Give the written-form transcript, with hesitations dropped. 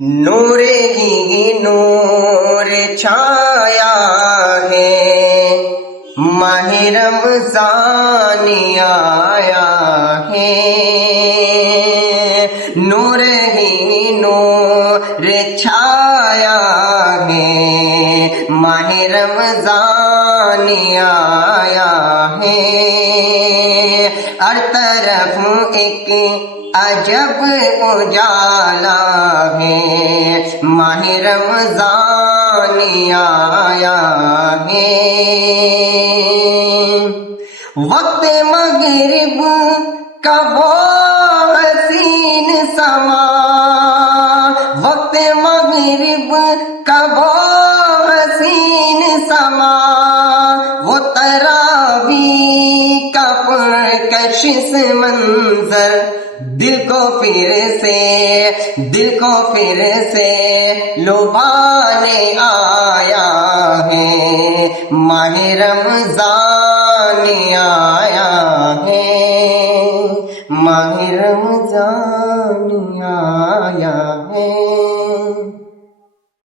نور ہی نور چھایا ہے، ماہ رمضان آیا ہے، نور ہی نور چھایا ہے، ماہ رمضان آیا ہے، ہر طرف ایک عجب اجالا ہے، ماہ رمضان آیا ہے، وقت مغرب کا وہ حسین سما، وقت مغرب کا وہ حسین سما، وہ تراویح کا پرکشش منظر دل کو پھر سے لبھانے آیا ہے، ماہ رمضان آیا ہے، ماہ رمضان آیا ہے۔